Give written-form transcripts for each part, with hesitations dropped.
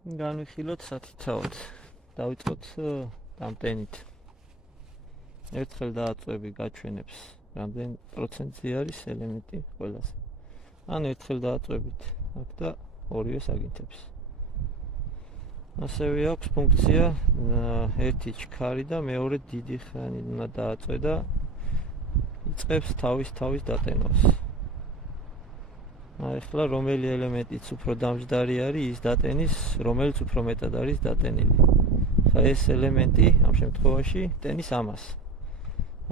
განვიხილოთ სათითაოდ. დავიწყოთ დამტენით. ერთხელ დააწვევი გაჩვენებს რამდენი პროცენტი არის ელემენტი ყველაზე. ან ერთხელ დააწვევით აქ და ორივე აგინთებს. ასევე აქვს ფუნქცია ერთი ჩქარი და მეორე დიდი ხანი უნდა დააწვე და იწყებს თავის დატენას. ახლა რომელი ელემენტიც უფრო დამჯდარი არის, ის დატენის, რომელიც უფრო მეტად არის დატენილი. ხა ეს ელემენტი ამ შემთხვევაში ტენის ამას.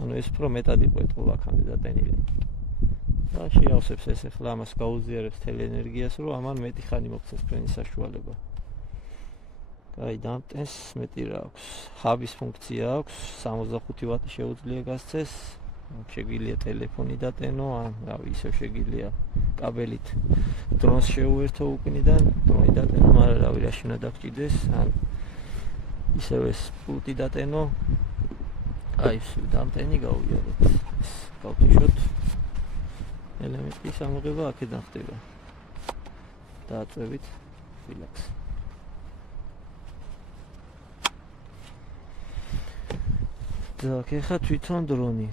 ანუ ეს უფრო მეტად იყო ეთქვა აქამდე დატენილი. და შეავსებს ეს ახლა ამას გაუზიარებს თელ ენერგიას, რომ ამან მეტი ხანი მოქცეს ფრენის საშუალება. აი, დამტენს მეტი რა აქვს. ჰაბის ფუნქცია აქვს, 65 ვატი შეუძლია გასცეს. შეგვიძლია ტელეფონი დატენო, ან რავი, ისევ შეგვიძლია კაბელით დრონს შეუერთო უკნიდან, დრონი დატენო, მაგრამ რავი, რაში უნდა დაგჭიდეს, ან ისევ ეს პულტი დატენო. აი, დამტენი გავიარეთ. გავთიშოთ. ელემენტის ამოღება აქედან ხდება. დააწვევით რილაქს. так, ეხლა თვითონ დრონი.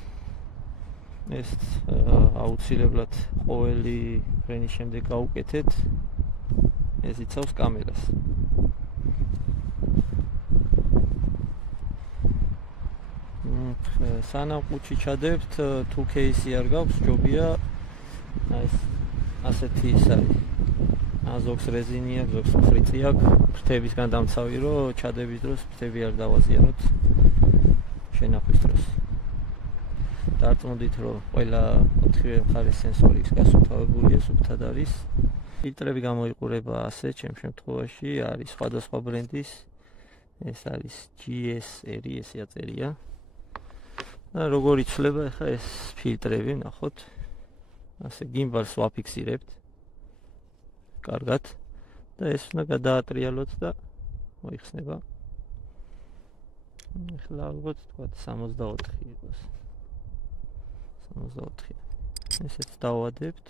ეს აუცილებლად ყოველი ფრენის შემდეგ გავუკეთეთ. ეს იცავს კამერას. სანამ ყუთში ჩადებთ, თუ кейსი არ გაქვს, ჯობია ეს ასეთი ის არის. ზოგს რეზინი აქვს, ზოგს ფრიცი აქვს, ფრთებისგან დამცავი, რომ ჩადების დროს ფრთები არ დავაზიანოთ შენახვის დროს. დარწმუნდით, რომ ყველა ოთხივე მხარეს სენსორი გასუფთავებულია, სუფთად არის. ფილტრები გამოიყურება ასე, ჩემ შემთხვევაში არის სხვადასხვა ბრენდის. ეს არის GS-ერი, ესე აწერია. და როგორ იცვლება ახლა ეს ფილტრები, ნახოთ. ასე გიმბალს ვაფიქსირებთ. კარგად. და ეს უნდა გადაატრიალოთ და მოიხსნება. ახლა ალბათ თქვა 64 იყოს. 64. ესეც დავადებთ.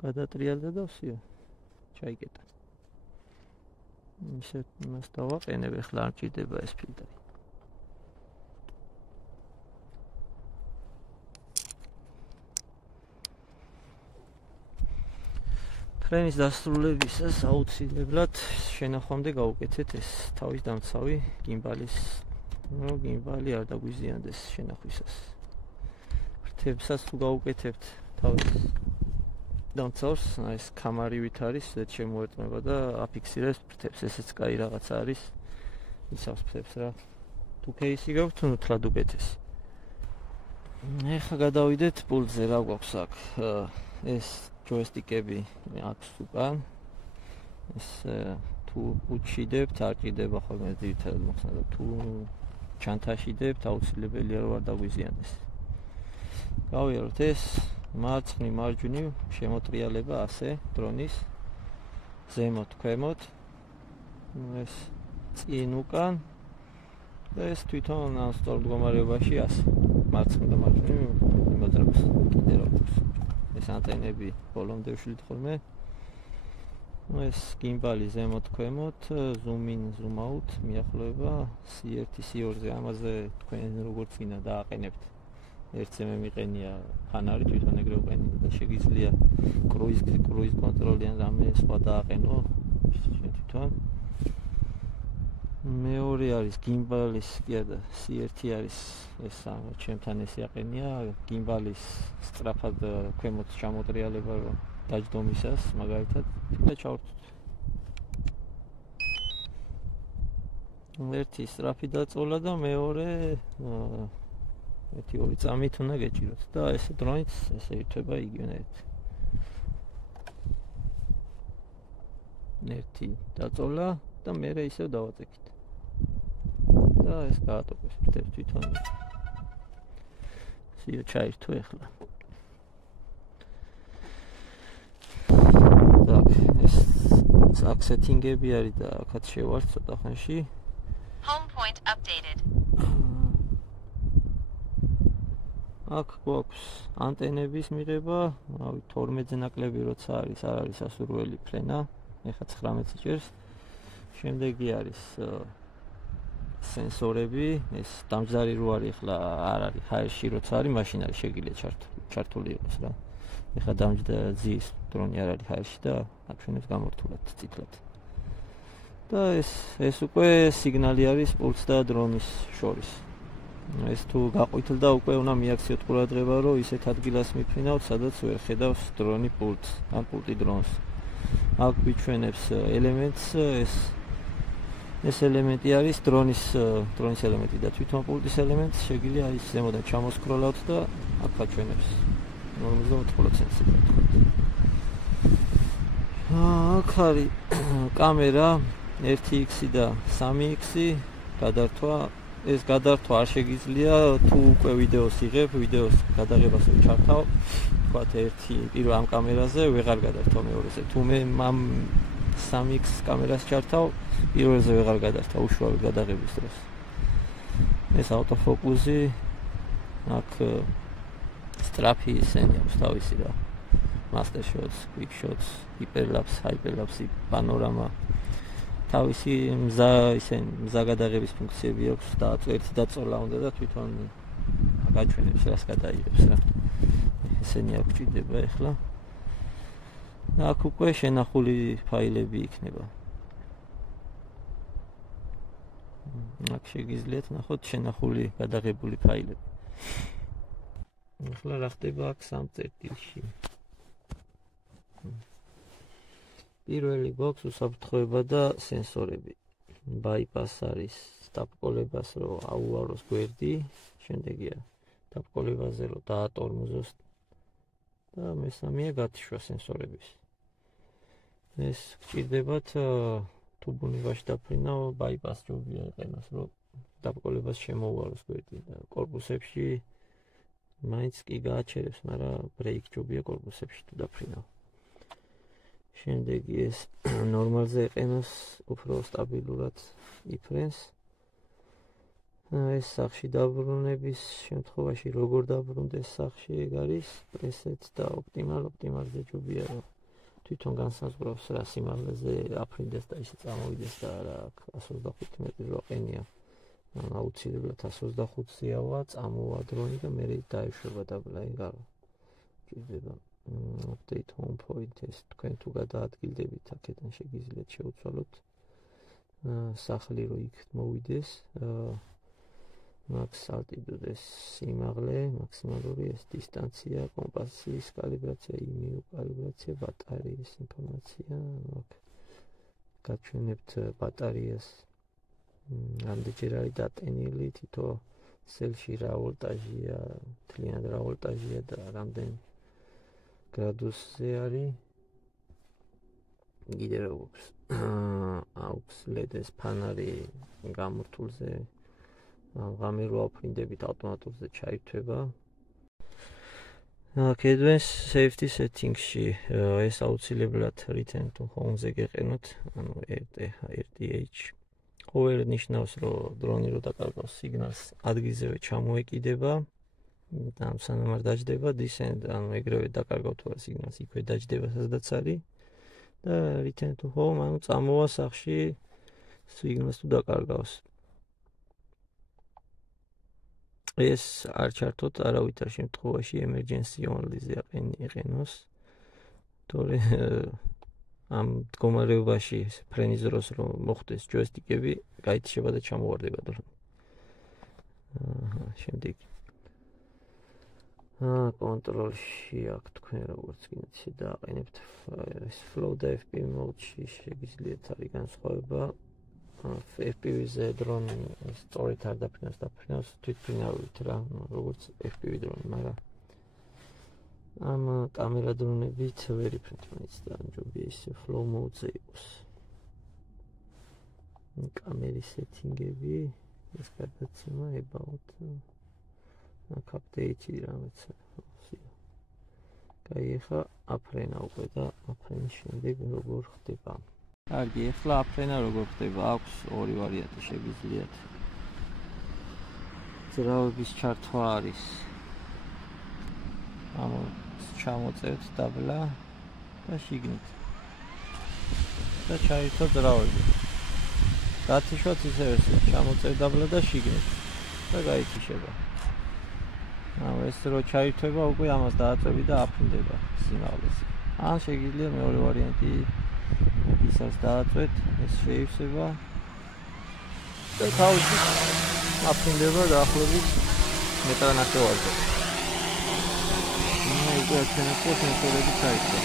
გადატრიალდა და ვსიო. ჩაიკეტა. ისეთ მას დავაყენებ, ახლა არ ჭირდება ეს ფილტრი. ფრენის დასრულებისას აუცილებლად შენახვამდე გავუკეთეთ ეს თავის დამცავი გიმბალის. ნუ გიმბალი არ დაგვიზიანდეს შენახვისას. ფრთებსაც თუ გავუკეთებთ თავის დამცავს, ეს კამარივით არის, ეს შემოერტმება და აფიქსირებს ფრთებს. ესეც კაი რაღაცა არის. იცავს ფრთებს რა. თუ кейსი გაქვთ, ნუ თლად უკეთეს. ეხლა გადავიდეთ პულტზე, რა გვაქვს აქ? ეს ჯოისტიკები აქვს უკან. ეს თუ უჩიდებთ, არ ჭირდება ხოლმე ძირითადად მოხსნა და თუ ჩანთაშიდებთ, აუცილებელია რომ არ დაგვიზიანდეს. გავიაროთ ეს მარცხნივ მარჯვნივ შემოტრიალება ასე დრონის ზემოთ ქვემოთ. ეს წინ უკან და ეს თვითონ ამ სწორ მდგომარეობაში ასე მარცხნივ და მარჯვნივ იმოძრებს კიდე როგორც. ეს ანტენები ბოლომდე ვშლით ხოლმე. ეს გიმბალი ზემოთ ქვემოთ, zoom in, zoom out, მიახლოება C1, C2-ზე. ამაზე თქვენ როგორც წინა დააყენებთ. ერთზე მე მიყენია ფანარი, თვითონ ეგრე უყენია და შეგიძლია კრუიზ კონტროლი ან რამე სხვა დააყენო თვითონ. მეორე არის გიმბალის, კი არა, C1 არის ეს ჩემთან ესე აყენია, გიმბალის სწრაფად ქვემოთ ჩამოტრიალება რომ დაჯდომისას მაგალითად და ჩავრთვით. ერთი სწრაფი დაწოლა და მეორე ერთი ორი წამით უნდა გეჭიროთ და ესე დროინც ესე ირთვება იგივენად. ერთი დაწოლა და მერე ისევ დავაწექით. და ეს გაატოპეს ფრთებს თვითონ. სიო ჩაირთვე ახლა. так, ეს აქ სეტინგები არის და აქაც შევართ ცოტა ხანში. Home point updated. აქ გვაქვს ანტენების მიღება, რავი 12-ზე ნაკლები როცა არის, არ არის ასურველი ფრენა, ეხლა 19-ს ჭერს. შემდეგი არის სენსორები, ეს დამჯდარი რო არის ახლა არ არის ჰაერში როცა არის, მაშინ არის შეგიძლია ჩართული იყოს რა. ეხლა ძიის დრონი არ არის ჰაერში და აჩვენებს გამორთულად წითლად. და ეს უკვე სიგნალი არის პულს და დრონის შორის. ეს თუ გაყვითლდა უკვე უნდა მიაქციოთ ყურადღება, რომ ისეთ ადგილას მიფრინავთ, სადაც ვერ ხედავს დრონი პულტს, ან პულტი დრონს. აქ გვიჩვენებს ელემენტს, ეს ელემენტი არის დრონის ელემენტი და თვითონ პულტის ელემენტს შეგვიძლია ის ზემოდან ჩამოსკროლავთ და აქ აჩვენებს 54%-ს. აქ არის კამერა 1x და 3x გადართვა. ეს გადართვა არ შეგიძლია თუ უკვე ვიდეოს იღებ, ვიდეოს გადაღებას ჩართავ, თქვათ პირველ ამ კამერაზე ვეღარ გადართავ მეორეზე. თუ მე ამ 3x კამერას ჩართავ, პირველზე ვეღარ გადართავ უშუალოდ გადაღების დროს. ეს ავტოფოკუსი აქ სტრაფი ისენი აქვს თავისი რა. Master shots, quick shots, hyperlapse, panorama. თავისი მზა გადაღების ფუნქციები აქვს და ერთი დაწოლა უნდა და თვითონ გაჩვენებს რას გადაიღებს რა. ესენი აქ ჭირდება ახლა. და აქ უკვე შენახული ფაილები იქნება. აქ შეგიძლიათ ნახოთ შენახული გადაღებული ფაილები. ახლა რა ხდება აქ სამ წერტილში. პირველი გვაქვს უსაფრთხოება და სენსორები. Bypass არის დაპყრობას რომ აუაროს გვერდი, შემდეგია დაპყრობაზე რომ დაატორმოზოს და მესამეა გათიშვა სენსორების. ეს გჭირდებათ თუ ბუნებაში დაფრინავ bypass ჯობია იყენოს რომ დაპყრობას შემოუაროს გვერდი და კორპუსებში მაინც კი გააჩერებს, მაგრამ break ჯობია კორპუსებში თუ დაფრინავ. შემდეგი ეს ნორმალზე იყენოს უფრო სტაბილურად იფრენს. ეს სახში დაბრუნების შემთხვევაში როგორ დაბრუნდეს სახში ეგ არის preset და optimalზე ჯობია რომ თვითონ განსაზღვრავს რა სიმაღლეზე აფრინდეს და ისე წამოვიდეს და რა 125 მეტრი რო ყენია. აუცილებლად 125-ზეავა წამოვა დრონი და მე დაეშვება დაბლა ეგ არა. ჭირდება update home point ეს თქვენ თუ გადაადგილდებით აქედან შეგიძლიათ შეუცვალოთ სახლი რო იქ მოვიდეს max altitude ეს სიმაღლე მაქსიმალური ეს დისტანცია კომპასის კალიბრაცია იმიუ კალიბრაცია ბატარეის ინფორმაცია აქ გაჩვენებთ ბატარეას ამდენჯერ არის დატენილი თითო სელში რა ვოლტაჟია მთლიანად რა ვოლტაჟია და რამდენ გრადუსზე არის კიდე როგორც აქვს LED-ის ფანარი გამორთულზე ღამე რო აფრინდებით ავტომატურზე ჩაირთვება Advanced safety settings-ში ეს აუცილებლად return to home-ზე გეყენოთ ანუ RTH ყოველ ნიშნავს რომ დრონი რო დაკარგავს სიგნალს ადგილზევე ჩამოეკიდება და სანამ არ დაждდება descend ანუ ეგრევე დაკარგავთ თუ სიგნალს იქვე დაждდება სადაც არის და return to home ანუ წამოვა სახში სიგნალს თუ დაკარგავს ეს არ ჩართოთ არავითარ შემთხვევაში emergency only-ზე იყენოს თორე ამ მდგომარეობაში ფრენის დროს რომ მოხდეს ჯოისტიკები გაითიშება და ჩამოვარდება დრონი შემდეგ კონტროლში აქ თქვენ როგორც გინდათ ისე დააყენებთ ეს flow და FPV mode-ში შეგიძლიათ არის განსხვავება FPV-ზე დრონი სწორედ არ დაფრინავს თვითფრინავით რა როგორც FPV დრონი მაგრამ ამ კამერა დრონებით ვერ იფრინავს და ჯობია ისე flow mode-ზე იყოს კამერის სეტინგები ეს გადაცემა about აქ update-ი რამეც გაიხა აფრენა უკვე და აფრენის შემდეგ როგორ ხდება კარგი ახლა აფრენა როგორ ხდება აქვს ორი ვარიანტი შეგიძლიათ ძრავების ჩართვა არის ანუ ჩამოწევთ დაბლა და შიგნით და ჩაირთო ძრავები გათიშოთ ისევე ჩამოწევდაბლა და შიგნით და გაითიშება. ეს რო ჩაირთვება უკვე ამას დააწევი და აფრინდება სიმაღლეს. ან შეგიძლია მეორე ვარიანტი ისაც დააწვეთ, ეს შეივსება და თავში აფრინდება დაახლოებით მეტრ-ნახევარზე. უკვე ჩვენთვის მეთოდები ჩაიწყო.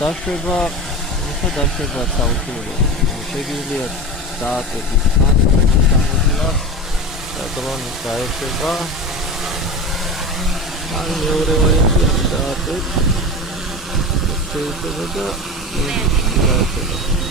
დაშვება საუჩილოა. შეგიძლია დააწვეთ თან გამოძილა და დრონის დაეშვება. ან მეორე ვარიანტი დააწვეთ. შეიშვება და დაეშვება.